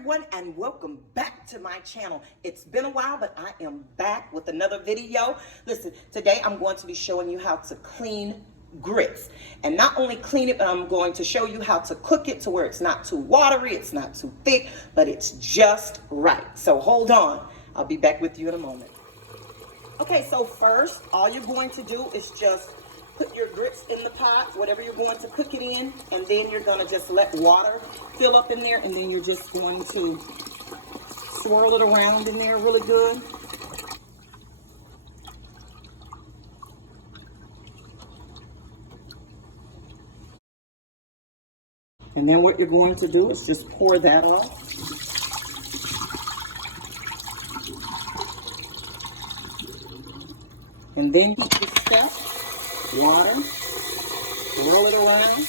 everyone, and welcome back to my channel. It's been a while, but I am back with another video. Listen, today I'm going to be showing you how to clean grits, and not only clean it, but I'm going to show you how to cook it to where it's not too watery, it's not too thick, but it's just right. So hold on, I'll be back with you in a moment. Okay, so first, all you're going to do is just put your grits in the pot, whatever you're going to cook it in, and then you're going to just let water fill up in there, and then you're just going to swirl it around in there really good. And then what you're going to do is just pour that off. And then keep the step, water, roll it around.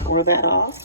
Pour that off.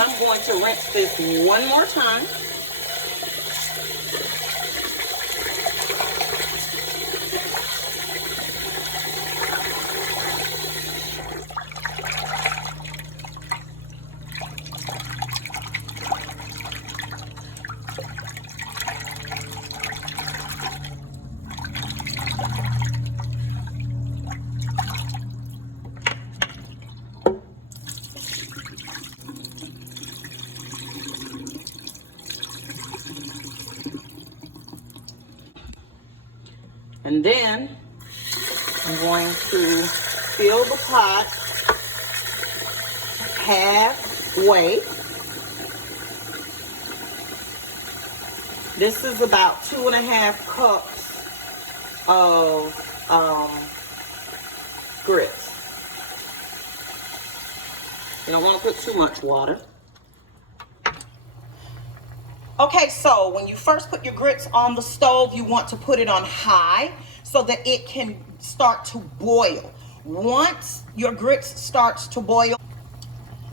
I'm going to rinse this one more time. And then I'm going to fill the pot halfway. This is about 2.5 cups of grits. You don't want to put too much water. Okay, so when you first put your grits on the stove, you want to put it on high so that it can start to boil. Once your grits starts to boil,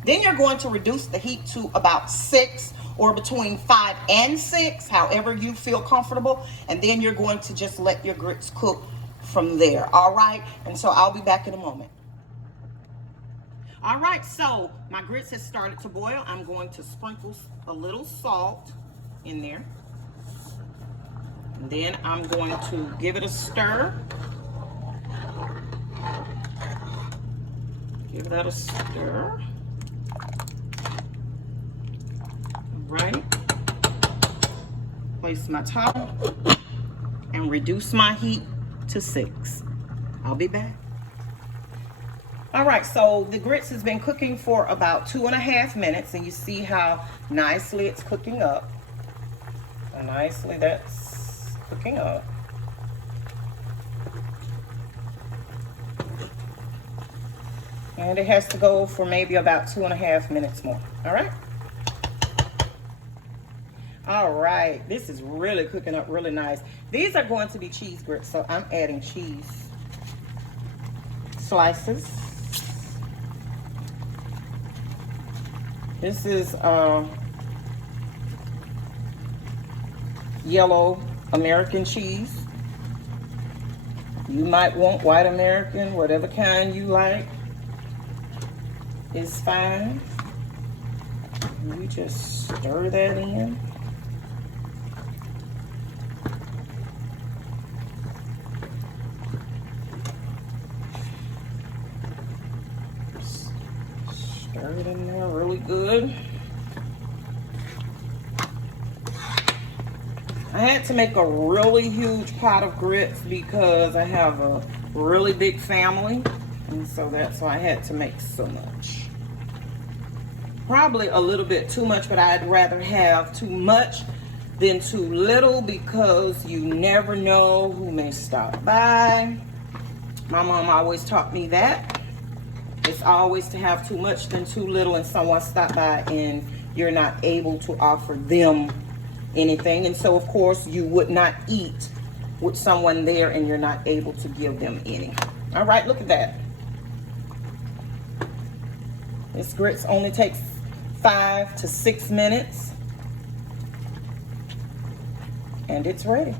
then you're going to reduce the heat to about 6 or between 5 and 6, however you feel comfortable. And then you're going to just let your grits cook from there, all right? And so I'll be back in a moment. All right, so my grits have started to boil. I'm going to sprinkle a little salt in there. And then I'm going to give it a stir. Give that a stir. All right. Place my top and reduce my heat to 6. I'll be back. All right, so the grits has been cooking for about 2.5 minutes, and you see how nicely it's cooking up. So nicely that's cooking up. And it has to go for maybe about 2.5 minutes more, all right? All right, this is really cooking up really nice. These are going to be cheese grits, so I'm adding cheese slices. This is yellow American cheese. You might want white American, whatever kind you like is fine. We just stir that in. Stir it in there really good. I had to make a really huge pot of grits because I have a really big family, and so that's why I had to make so much. Probably a little bit too much, but I'd rather have too much than too little because you never know who may stop by. My mom always taught me that. It's always to have too much than too little, and someone stop by and you're not able to offer them anything. And so of course you would not eat with someone there and you're not able to give them any. All right, look at that. This grits only takes 5 to 6 minutes and it's ready.